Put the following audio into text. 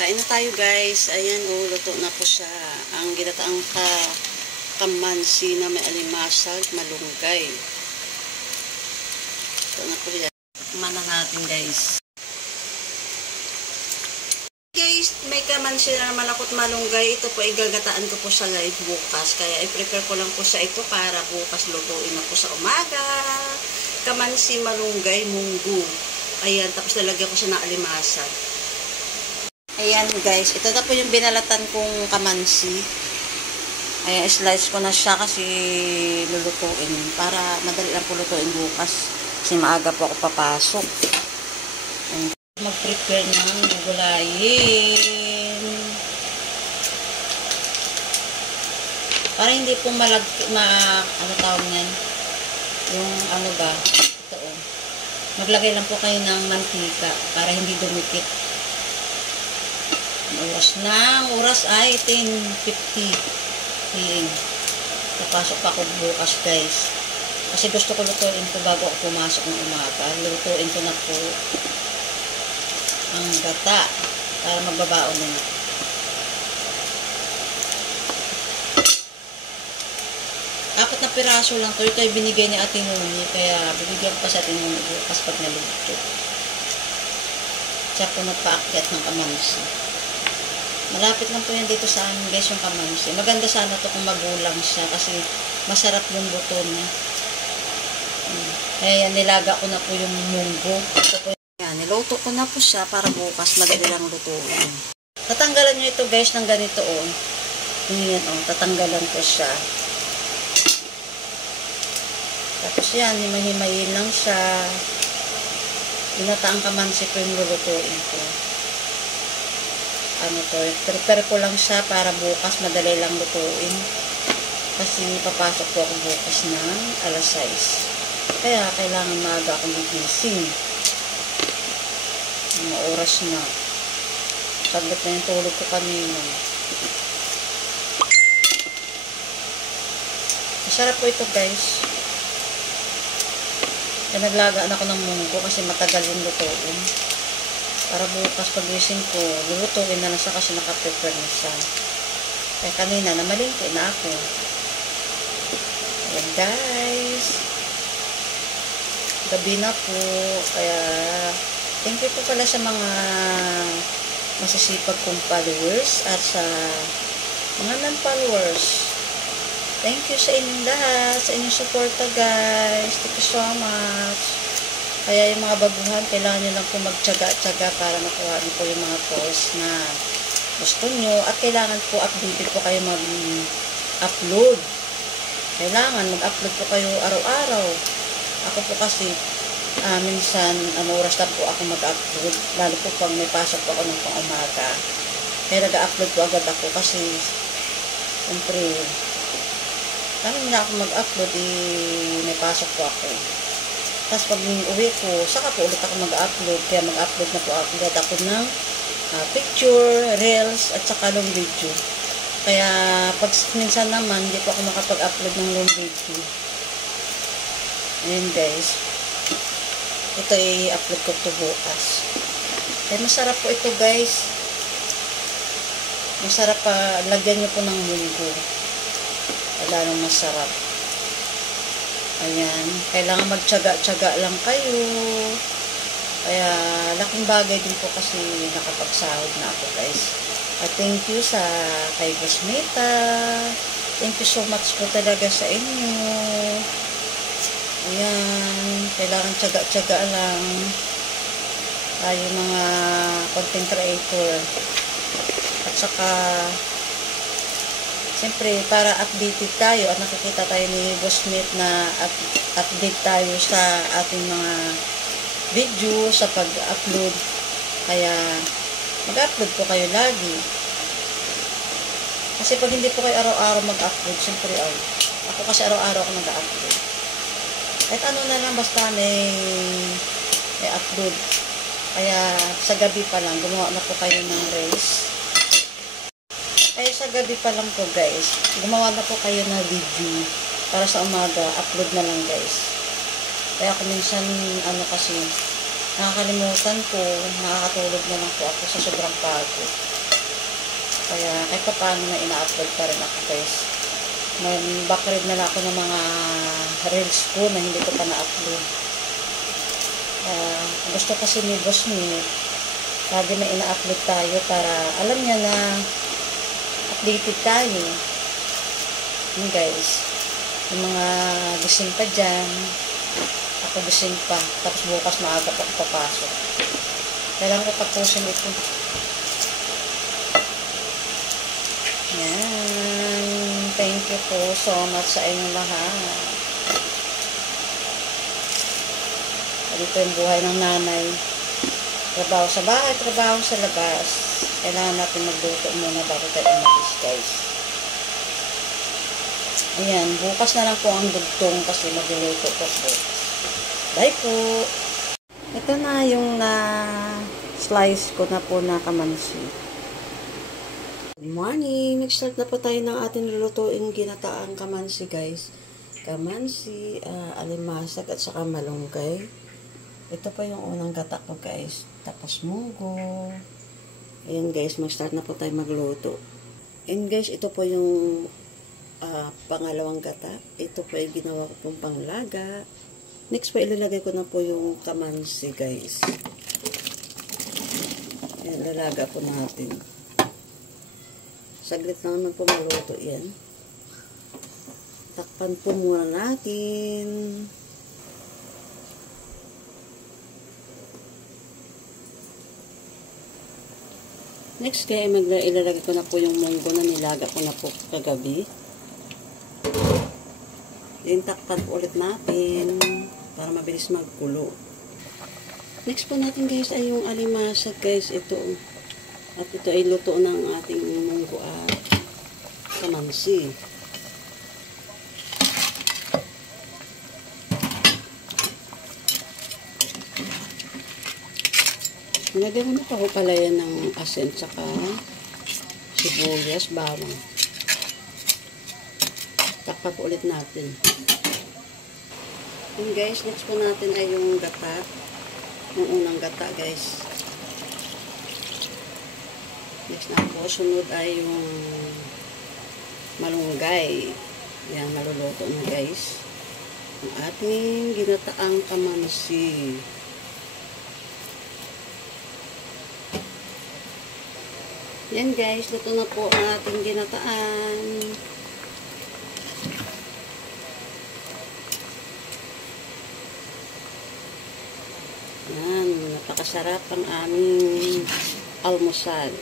Kain na tayo guys. Ayan o, luto na po siya. Ang ginataang kamansi na may alimasag, malunggay. Ito na po siya. Tikman na natin guys. Guys, may kamansi na naman ako't malunggay. Ito po, igagataan ko po sa live bukas. Kaya i-prepare ko lang po sa ito para bukas lutuin na po sa umaga. Kamansi, malunggay, munggo. Ayan, tapos nalagyan ko siya ng alimasag. Ayan guys, ito na po yung binalatan kong kamansi. Ayan, slice ko na siya kasi lulutuin. Para madali lang po lutuin bukas. Kasi maaga po ako papasok. Ayan. Mag-prepare ng gugulayin. Para hindi po ano tawag niyan? Yung ano ba? Ito o. Maglagay lang po kayo ng mantika para hindi dumikit. Oras ay 10:50 p.m. Papasok pa ako bukas guys. Kasi gusto ko lutuin ko bago ako pumasok ng umaga. Lutuin ko na po ang gata para magbabaon na na. Apat na piraso lang to. Ito ay binigay ni Ate Nuni. Kaya bibigyan ko pa sa Ate Nuni bukas pag naluto. Siya po nagpaakyat ng kamansi. Malapit lang po yan dito sa amin guys yung kamansi. Maganda sana to kung magulang siya kasi masarap yung luto niya. Kaya nilaga ko na po yung munggo. Ito po yan. Niluto ko na po siya para bukas madali lang lutuin. Tatanggalan nyo ito guys ng ganito o. Yan o. Tatanggalan ko siya. Tapos yan. Himahimayin lang siya. Ginataang kamansi po yung lulutuin ko. Ano to, prepare ko lang siya para bukas madali lang lutuin. Kasi papasok po ako bukas ng alas 6. Kaya kailangan maaga akong gigising. Mga oras na. Saglit na yung tulog ko kanina. Masarap po ito guys. Kaya naglagaan ako ng munggo kasi matagal yung lutuin. Para bukas pag-wising ko, lulutuin na lang siya kasi nakaprepare na siya. Kaya kanina, namalingki na ako. Ayan guys. Gabi na po. Kaya, thank you po pala sa mga masisipag kong followers at sa mga non-followers. Thank you sa inyong lahat, sa inyong suporta guys. Thank you so much. Kaya yung mga baguhan, kailangan nyo lang po magtyaga-tyaga para makuha nyo po yung mga posts na gusto nyo. At kailangan po updated po kayo mag-upload. Kailangan mag-upload po kayo araw-araw. Ako po kasi, minsan, oras lang po ako mag-upload. Lalo po pag may pasok po ako ng pang-umaga. Kaya nag-upload po agad ako kasi, siyempre, kami na ako mag-upload, may pasok po ako. Tapos pag uwi ko, saka po ulit ako mag-upload. Kaya mag-upload na po agad ako ng picture, reels, at saka long video. Kaya pag minsan naman, hindi po ako makapag-upload ng long video. Ayan guys. Ito i-upload ko ito bukas. Kaya masarap po ito guys. Masarap pa, lagyan nyo po ng munggo. Lalong masarap. Ayan, kailangan magtyaga-tyaga lang kayo. Kaya, laking bagay din po kasi nakapagsahod na ako guys. At thank you sa kay Bosmita. Thank you so much po talaga sa inyo. Ayan, kailangan tyaga-tyaga lang. Tayo mga content creator. At saka, siyempre, para updated tayo at nakikita tayo ni Boss Smith na update tayo sa ating mga video sa pag-upload. Kaya, mag-upload po kayo lagi. Kasi pag hindi po kayo araw-araw mag-upload, siyempre, ako kasi araw-araw ako mag-upload. Kahit ano na lang, basta may upload. Kaya, sa gabi pa lang, gumawa na po kayo ng reels. Kaya sa gabi pa lang po guys, gumawa na po kayo ng video para sa umaga, upload na lang guys. Kaya kung minsan, kasi, nakakalimutan ko, nakakatulog na lang po ako sa sobrang pagod. Kaya kahit pa paano na ina-upload pa rin ako guys. May backread na lang ako ng mga reels ko na hindi ko pa na-upload. Gusto kasi ni Boss Smith, sabi na ina-upload tayo para alam niya na updated tayo. Yun guys, yung mga gising pa dyan, ako gising pa, tapos bukas maaga pa ako papasok. Kailangan ko tapusin ito. Yan, thank you po so much sa inyong lahat. Dito yung buhay ng nanay. Trabaho sa bahay, trabaho sa labas. Kailangan natin magluto muna bago tayo umalis guys. Ayan, bukas na lang po ang dugtong kasi magluluto po po. Bye po! Ito na yung na-slice ko na po na kamansi. Good morning! Nag-start na po tayo ng ating lulutuin ginataang kamansi guys. Kamansi, alimasag at saka malunggay. Ito pa yung unang gata ko guys. Tapos munggo. Ayan guys, mag-start na po tayo magluto. And guys, ito po yung pangalawang gata. Ito po yung ginawa ko pong panglaga. Next po, ilalagay ko na po yung kamansi guys. Ayan, lalaga po natin. Saglit lang naman po maluto yan. Takpan po muna natin. Next kaya ilalagay ko na po yung munggo na nilaga ko na po kagabi. Then takpan po ulit natin para mabilis magkulo. Next po natin guys ay yung alimasag guys. Ito. At ito ay luto ng ating munggo at kamansi. Nilagyan ko na pa pala yan ng asin saka sibuyas, bawang. Takpan po ulit natin. And guys, next po natin ay yung gata. Yung unang gata guys. Next na po, sunod ay yung malunggay. Yan, maluluto na guys. Ang ating ginataang kamansi. Yan guys, luto na po ang ating ginataan. Yan, napakasarap ang aming almusal.